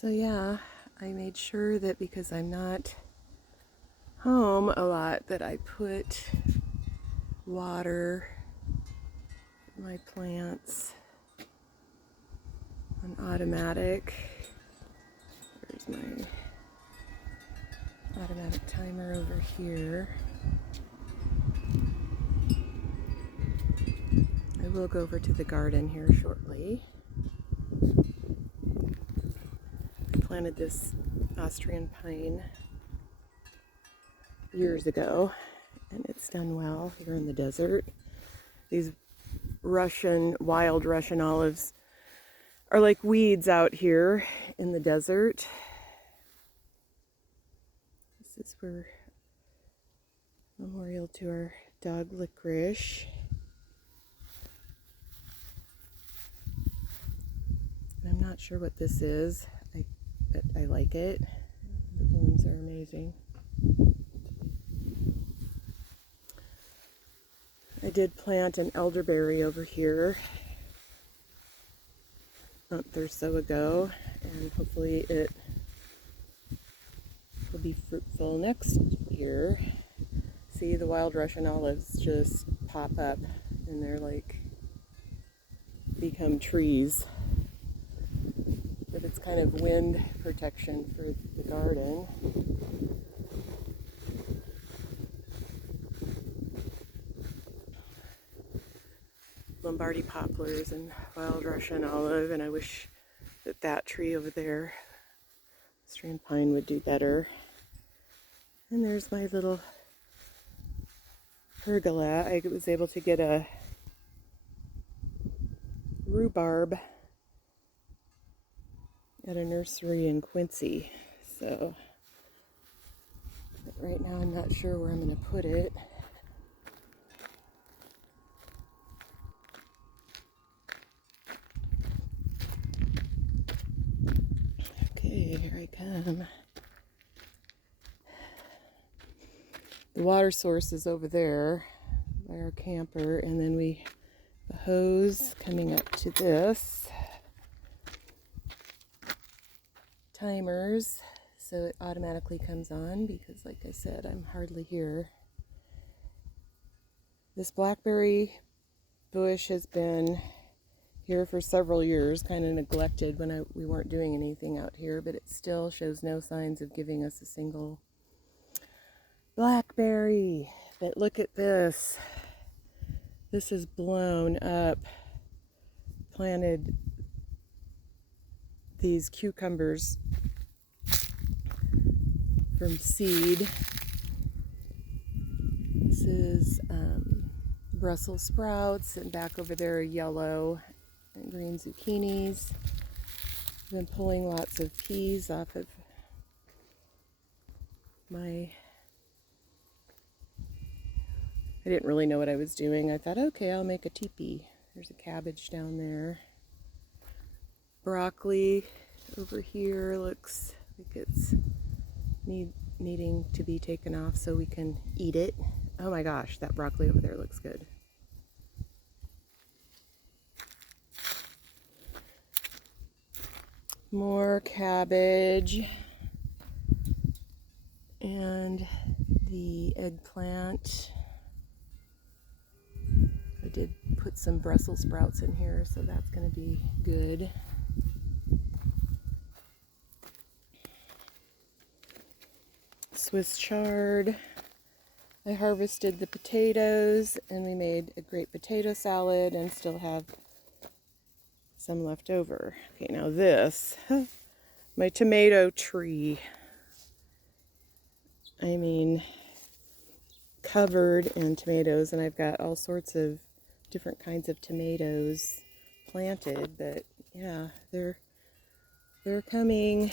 So yeah, I made sure that because I'm not home a lot that I put water in my plants on automatic. There's my automatic timer over here. I will go over to the garden here shortly. I planted this Austrian pine years ago, and it's done well here in the desert. These wild Russian olives are like weeds out here in the desert. This is where memorial to our dog Licorice. I'm not sure what this is, but I like it. The blooms are amazing. I did plant an elderberry over here a month or so ago, and hopefully it will be fruitful next year. See, the wild Russian olives just pop up and they're like become trees. But it's kind of wind protection for the garden. Lombardy poplars and wild Russian olive, and I wish that tree over there, Austrian pine, would do better. And there's my little pergola. I was able to get a rhubarb at a nursery in Quincy. So right now I'm not sure where I'm going to put it. Okay, here I come. The water source is over there by our camper, and then the hose coming up to this. Timers, so it automatically comes on because, like I said, I'm hardly here. This blackberry bush has been here for several years, kind of neglected when we weren't doing anything out here, but it still shows no signs of giving us a single blackberry. But look at this. This is blown up. Planted these cucumbers from seed. This is Brussels sprouts, and back over there are yellow and green zucchinis. I've been pulling lots of peas off of I didn't really know what I was doing. I thought, okay, I'll make a teepee. There's a cabbage down there. Broccoli over here looks like it's needing to be taken off so we can eat it. Oh my gosh, that broccoli over there looks good. More cabbage. And the eggplant. I did put some Brussels sprouts in here, so that's going to be good. Swiss chard. I harvested the potatoes, and we made a great potato salad and still have some left over. Okay, now this, my tomato tree. I mean, covered in tomatoes, and I've got all sorts of different kinds of tomatoes planted, but yeah, they're coming.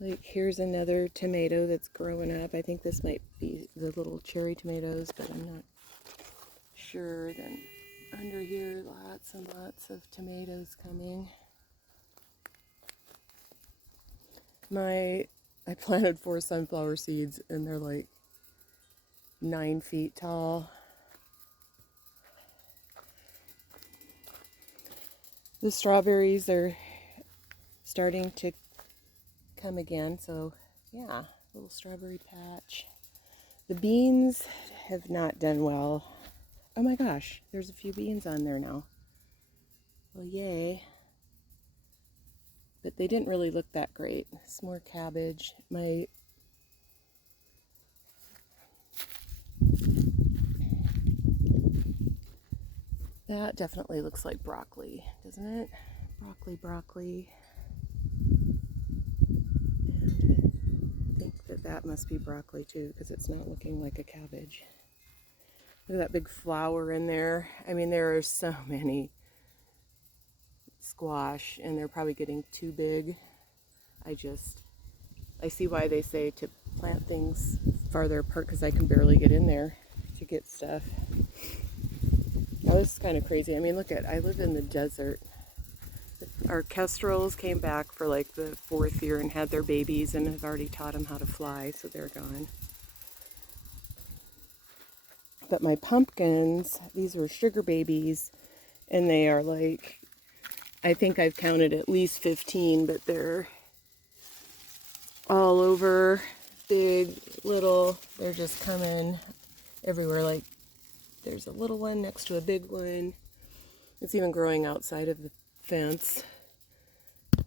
Like, here's another tomato that's growing up. I think this might be the little cherry tomatoes, but I'm not sure. Then under here, lots and lots of tomatoes coming. I planted 4 sunflower seeds, and they're like 9 feet tall. The strawberries are starting to come again, so yeah, little strawberry patch. The beans have not done well. Oh my gosh, there's a few beans on there now. Well, yay. But they didn't really look that great. Some more cabbage. That definitely looks like broccoli, doesn't it? Broccoli. And I think that must be broccoli too, because it's not looking like a cabbage. Look at that big flower in there. I mean, there are so many squash, and they're probably getting too big. I see why they say to plant things farther apart, because I can barely get in there to get stuff. Now this is kind of crazy. I mean, I live in the desert. Our kestrels came back for like the 4th year and had their babies, and I've already taught them how to fly, so they're gone. But my pumpkins, these were sugar babies, and they are like, I think I've counted at least 15, but they're all over, big, little, they're just coming everywhere. Like, there's a little one next to a big one. It's even growing outside of the fence.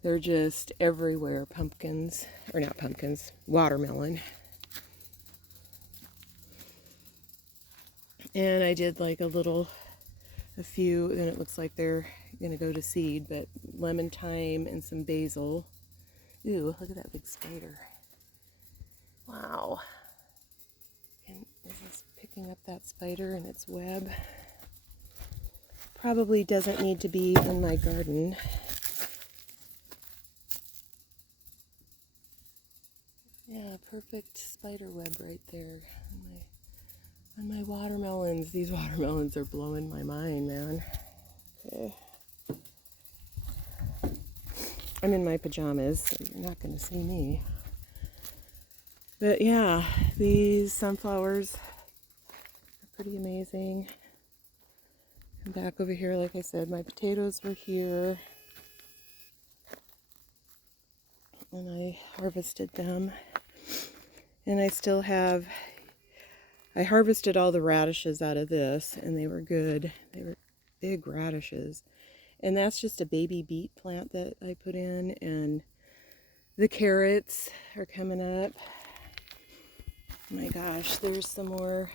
They're just everywhere. Pumpkins, or not pumpkins, watermelon. And I did like a few, and it looks like they're gonna go to seed, but lemon thyme and some basil. Ooh, look at that big spider. Wow. Is this picking up that spider in its web? Probably doesn't need to be in my garden. Yeah, perfect spider web right there on my watermelons. These watermelons are blowing my mind, man. Okay. I'm in my pajamas, so you're not going to see me. But yeah, these sunflowers are pretty amazing. Come back over here, like I said, my potatoes were here. And I harvested them. And I still have, I harvested all the radishes out of this, and they were good. They were big radishes. And that's just a baby beet plant that I put in, and the carrots are coming up. Oh my gosh, there's some more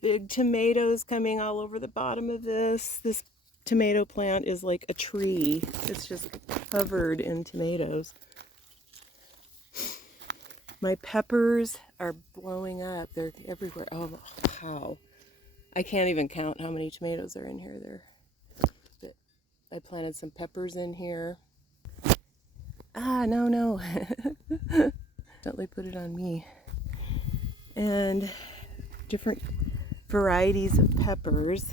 big tomatoes coming all over the bottom of this. This tomato plant is like a tree. It's just covered in tomatoes. My peppers are blowing up. They're everywhere. Oh, wow. I can't even count how many tomatoes are in here. But I planted some peppers in here. No. Definitely put it on me. And different varieties of peppers.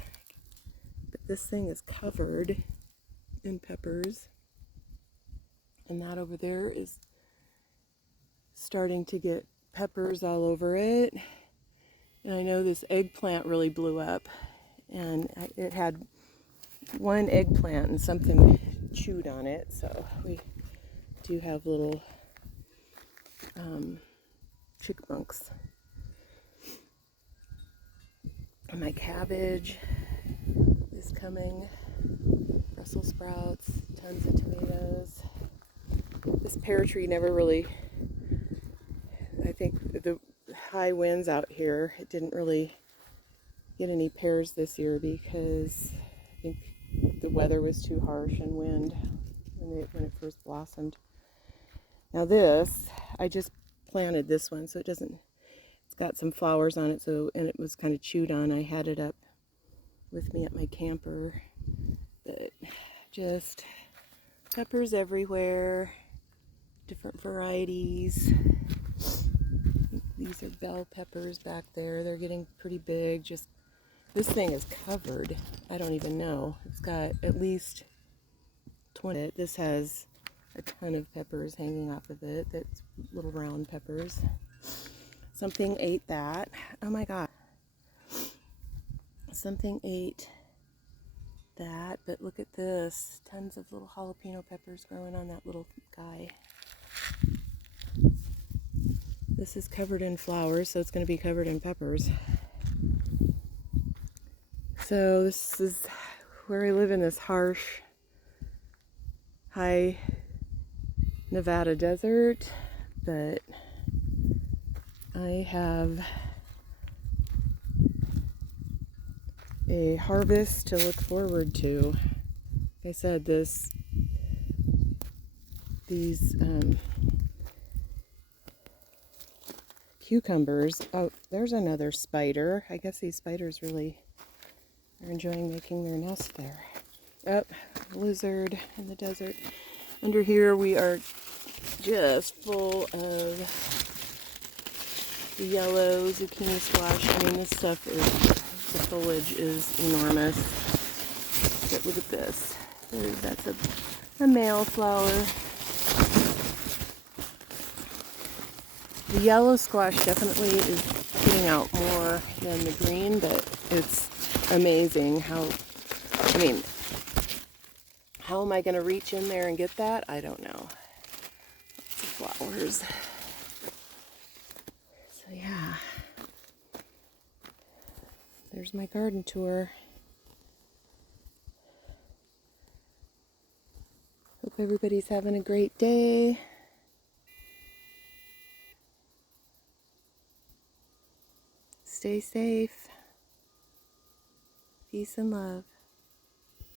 But this thing is covered in peppers. And that over there is starting to get peppers all over it. And I know this eggplant really blew up, and it had one eggplant and something chewed on it, so we do have little chickmunks. And my cabbage is coming, Brussels sprouts, tons of tomatoes. This pear tree never really, I think the high winds out here, it didn't really get any pears this year because I think the weather was too harsh and wind when it first blossomed. Now this, I just planted this one, so it's got some flowers on it, and it was kind of chewed on. I had it up with me at my camper, but just peppers everywhere, different varieties. These are bell peppers back there. They're getting pretty big. This thing is covered. I don't even know. It's got at least 20. This has a ton of peppers hanging off of it. That's little round peppers. Something ate that. Oh my God. Something ate that, but look at this. Tons of little jalapeno peppers growing on that little guy. This is covered in flowers, so it's going to be covered in peppers. So this is where I live in this harsh, high Nevada desert, but I have a harvest to look forward to. Like I said, these cucumbers. Oh, there's another spider. I guess these spiders really are enjoying making their nest there. Oh, lizard in the desert. Under here we are just full of the yellow zucchini squash. I mean, this stuff the foliage is enormous. But look at this. That's a male flower. The yellow squash definitely is putting out more than the green, but it's amazing how am I going to reach in there and get that? I don't know. Lots of flowers. So yeah, there's my garden tour. Hope everybody's having a great day. Stay safe. Peace and love.